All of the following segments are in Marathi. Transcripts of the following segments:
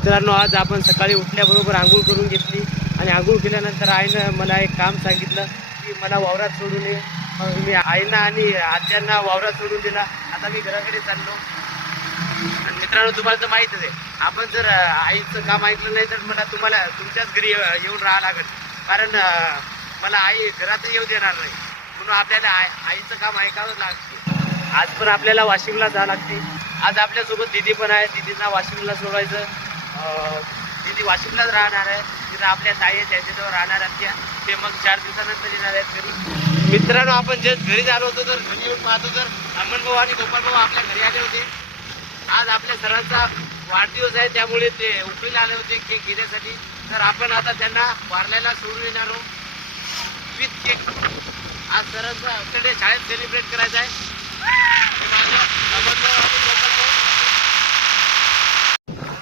मित्रांनो, आज आपण सकाळी उठल्याबरोबर आंघोळ करून घेतली आणि आंघोळ केल्यानंतर आईनं मला एक काम सांगितलं की मला वावरात सोडून ये. मग मी आईना आणि आत्यांना वावरात सोडून दिला. आता मी घराकडे चाललो. आणि मित्रांनो, तुम्हाला तर माहीतच आहे, आपण जर आईचं काम ऐकलं नाही तर मला तुम्हाला तुमच्याच घरी येऊन राहावं लागेल. कारण मला आई घरात येऊ देणार नाही. म्हणून आपल्याला आईचं काम ऐकावंच लागते. आज पण आपल्याला वाशिमला जावं लागते. आज आपल्यासोबत दिदी पण आहे. दिदींना वाशिमला सोडवायचं. दिदी वाशिमलाच राहणार आहे. तिथं आपल्या ताई आहेत त्यांच्याजवळ राहणार आहेत त्या. ते मग 4 दिवसानंतर येणार आहेत घरी. मित्रांनो, आपण जस्ट घरी आलो होतो तर घरी येऊन पाहतो तर अमन भाऊ आणि गोपाल भाऊ आपल्या घरी आले होते. आज आपल्या सरांचा वाढदिवस आहे, त्यामुळे ते उकळीला आले होते केक घेण्यासाठी. तर आपण आता त्यांना वारल्याला सोडून येणार आहोत विथ केक. आज सरांचा बर्थडे शाळेत सेलिब्रेट करायचा आहे.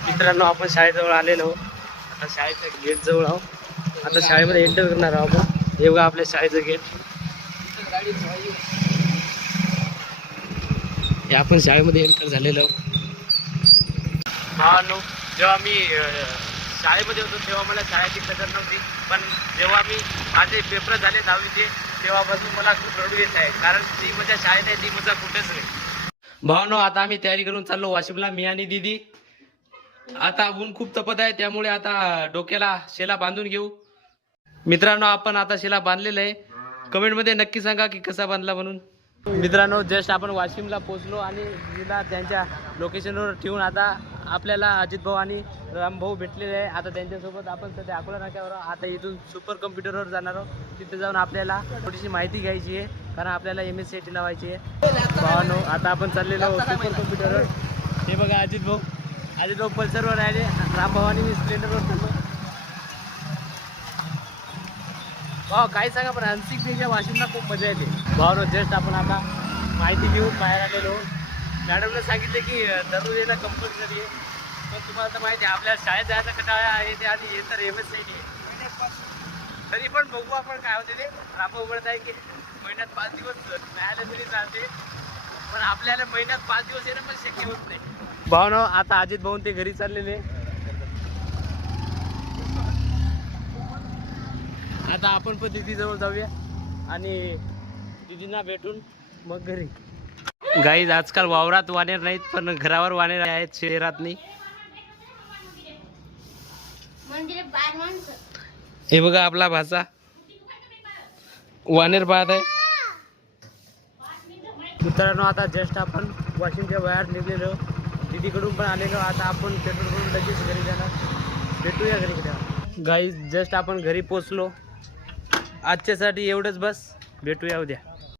मित्रांनो, आपण शाळेजवळ आलेलो. आता शाळेच्या गेट जवळ आहोत. आता शाळेमध्ये एंटर करणार आहोत आपण. हे बघा आपल्या शाळेचं गेट. हे आपण शाळेमध्ये एंटर झालेलो. भावांनो, जेव्हा मी शाळेमध्ये होतो तेव्हा मला शाळेची कदर नव्हती. पण जेव्हा मी माझे पेपर झाले 10वीचे तेव्हापासून मला खूप रडू येत आहे. कारण जी मजा शाळेत आहे ती मजा कुठेच नाही. भावांनो, आता आम्ही तयारी करून चाललो वाशिमला, मी आणि दीदी. आता ऊन खूप तपत आहे, त्यामुळे आता डोक्याला शेला बांधून घेऊ. मित्रांनो, आपण आता शेला बांधलेला आहे. कमेंटमध्ये नक्की सांगा की कसा बांधला म्हणून. मित्रांनो, जस्ट आपण वाशिमला पोहोचलो आणि तिला त्यांच्या लोकेशनवर ठेवून आता आपल्याला अजित भाऊ आणि राम भाऊ भेटलेले आहे. आता त्यांच्यासोबत आपण सध्या अकोला नाक्यावर. आता इथून सुपर कम्प्युटरवर जाणार आहोत. तिथे जाऊन आपल्याला थोडीशी माहिती घ्यायची आहे, कारण आपल्याला MSCIT लावायची आहे. भावांनो, आता आपण चाललेलो आहोत सुपर कम्प्युटरवर. हे बघा अजित भाऊ पल्सरवर आले. राम भाऊ आणि मी स्प्लेंडरवर चाललो. भाऊ काय सांगा, पण अनसिकच्या वाशिमला खूप मजा येते. भावांनो, जस्ट आपण आता माहिती घेऊन बाहेर आलेलो. मॅडमने सांगितले की दररोज येणं कंपल्सरी आहे. पण तुम्हाला तर माहिती आहे, आपल्या शाळेत जायचा कंटाळा येते आणि हे तर MSCIT आहे. तरी पण बघू आपण काय होते ते. राम उघडत आहे की महिन्यात 5 दिवस मिळाले तरी चालते, पण आपल्याला महिन्यात 5 दिवस येणं पण शक्य होत नाही. भावनो, आता अजित भाऊन ते घरी चाललेले. आता आपण पण दिदीजवळ जाऊया आणि दिदींना भेटून मग घरी. गाईज, आजकाल वावरात वानेर नाहीत, पण घरावर वानेर आहेत शहरात नाही. हे बघा आपला भाचा वानेर पाहत आहे. मित्रांनो, आता जस्ट आपण वाशिमच्या बाहेर निघलेलो. दिदीकडून पण आलेलो. आता आपण पेट्रोल करून लगेच घरी जाणार. भेटूया घरी. गाईज, जस्ट आपण घरी पोचलो. आजच्यासाठी एवढंच बस. भेटूया उद्या.